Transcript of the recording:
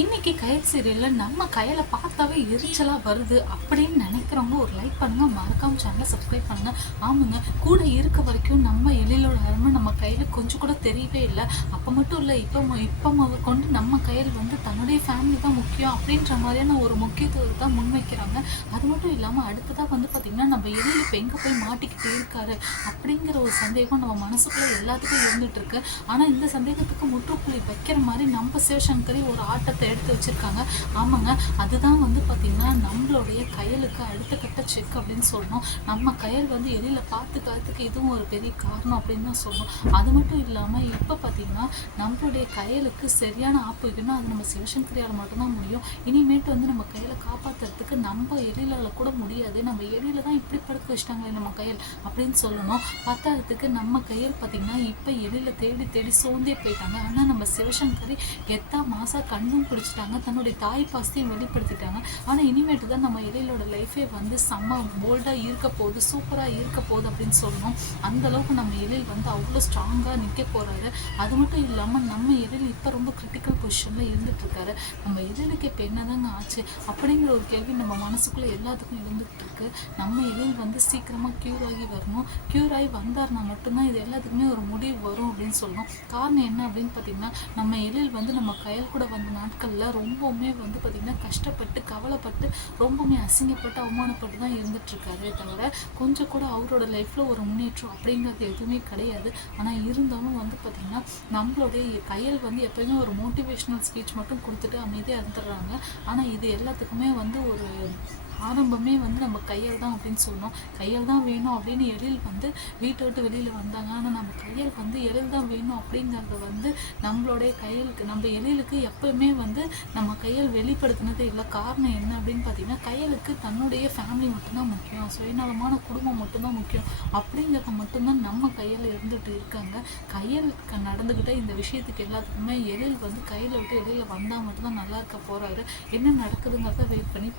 இன்னைக்கு கயல் சீரியலில் நம்ம கையில் பார்த்தாவே எரிச்சலாக வருது அப்படின்னு நினைக்கிறவங்க ஒரு லைக் பண்ணுங்க, மறக்காம சேனலை சப்ஸ்கிரைப் பண்ணுங்க. ஆமாங்க, கூட இருக்க வரைக்கும் நம்ம எழிலோட அருமை நம்ம கையில் கொஞ்சம் கூட தெரியவே இல்லை. அப்போ மட்டும் இல்லை, இப்போ கொண்டு நம்ம கையில் வந்து தன்னுடைய ஃபேமிலி தான் முக்கியம் அப்படின்ற மாதிரியான ஒரு முக்கியத்துவத்தை தான் முன்வைக்கிறாங்க. அது மட்டும் இல்லாமல் அடுத்ததாக வந்து பார்த்திங்கன்னா நம்ம எழில் இப்போ எங்கே போய் மாட்டிக்கிட்டு இருக்காரு அப்படிங்கிற ஒரு சந்தேகம் நம்ம மனசுக்குள்ளே எல்லாத்துக்கும் இருந்துட்டு இருக்கு. ஆனால் இந்த சந்தேகத்துக்கு முற்றுப்புள்ளி வைக்கிற மாதிரி நம்ம சிவசங்கரி ஒரு ஆட்டத்தை எடுத்து வச்சிருக்காங்க. ஆமாங்க, அதுதான் வந்து பார்த்தீங்கன்னா நம்மளுடைய கையலுக்கு அடுத்த கட்ட செக் அப்படின்னு சொல்லணும். நம்ம கையல் வந்து எழில பார்த்துக்கிறதுக்கு இதுவும் ஒரு பெரிய காரணம் அப்படின்னு தான் சொல்லணும். அது மட்டும் இல்லாமல் இப்போ பார்த்தீங்கன்னா நம்மளுடைய கையலுக்கு சரியான ஆப்பு வைக்கணும், அது நம்ம சிவசங்கரியால் மட்டும்தான் முடியும். இனிமேட்டு வந்து நம்ம கையில காப்பாற்றுறதுக்கு நம்ம எழிலால் கூட முடியாது. நம்ம எழில தான் இப்படி படுக்க வச்சிட்டாங்களே நம்ம கையல் அப்படின்னு சொல்லணும். பத்தாததுக்கு நம்ம கையல் பார்த்தீங்கன்னா இப்போ எழில தேடி தேடி சோர்ந்தே போயிட்டாங்க. ஆனால் நம்ம சிவசங்கரி கெத்தா மாசா கண்ணும் பிடிச்சிட்டாங்க, தன்னுடைய தாய் பாசத்தையும் வெளிப்படுத்திட்டாங்க. ஆனால் இனிமேட்டு தான் நம்ம எழிலோட லைஃபே வந்து செம்ம போல்டாக இருக்க போகுது, சூப்பராக இருக்க போகுது அப்படின்னு சொல்லணும். அந்தளவுக்கு நம்ம எழில் வந்து அவ்வளோ ஸ்ட்ராங்காக நிற்க போகிறாரு. அது மட்டும் இல்லாமல் நம்ம எழில் இப்போ ரொம்ப கிரிட்டிக்கல் பொசிஷனில் இருந்துகிட்ருக்காரு. நம்ம எழிலுக்கு இப்போ என்னதாங்க ஆச்சு அப்படிங்கிற ஒரு கேள்வி நம்ம மனசுக்குள்ளே எல்லாத்துக்கும் இருந்துகிட்டு இருக்கு. நம்ம எழில் வந்து சீக்கிரமாக க்யூர் ஆகி வரணும். க்யூர் ஆகி வந்தார்னா மட்டும்தான் இது எல்லாத்துக்குமே ஒரு முடிவு வரும் அப்படின்னு சொல்லணும். காரணம் என்ன அப்படின்னு பார்த்தீங்கன்னா நம்ம எழில் வந்து நம்ம கையல் கூட வந்த நாட்களில் ரொம்பவுமே வந்து பார்த்திங்கன்னா கஷ்டப்பட்டு கவலைப்பட்டு ரொம்பவுமே அசிங்கப்பட்டு அவமானப்பட்டு தான் இருந்துகிட்ருக்காரே தவிர கொஞ்சம் கூட அவரோட லைஃப்பில் ஒரு முன்னேற்றம் அப்படிங்கிறது எதுவுமே கிடையாது. ஆனால் இருந்தாலும் வந்து பார்த்திங்கன்னா நம்மளுடைய கையல் வந்து எப்போயுமே ஒரு மோட்டிவேஷ்னல் ஸ்பீச் மட்டும் கொடுத்துட்டு அமைதியாக இருந்துடுறாங்க. ஆனால் இது எல்லாத்துக்குமே வந்து ஒரு ஆரம்பமே வந்து நம்ம கையல் தான் அப்படின்னு சொல்லணும். கையல் தான் வேணும் அப்படின்னு எழில் வந்து வீட்டை விட்டு வெளியில் வந்தாங்க. ஆனால் நம்ம கையல் வந்து எழில் தான் வேணும் அப்படிங்கிறத வந்து நம்மளுடைய கையலுக்கு நம்ம எழிலுக்கு எப்போயுமே வந்து நம்ம கையல் வெளிப்படுத்தினதே இல்லை. காரணம் என்ன அப்படின்னு பார்த்தீங்கன்னா கையலுக்கு தன்னுடைய ஃபேமிலி மட்டும்தான் முக்கியம், சுயநலமான குடும்பம் மட்டும்தான் முக்கியம் அப்படிங்கிறத மட்டும்தான் நம்ம கையில் இருந்துகிட்டு இருக்காங்க. கையல் நடந்துக்கிட்ட இந்த விஷயத்துக்கு எல்லாத்துக்குமே எழில் வந்து கையில் விட்டு வெளியில் வந்தால் மட்டும்தான் நல்லா இருக்க போகிறாரு. என்ன நடக்குதுங்கிறத வெயிட் பண்ணி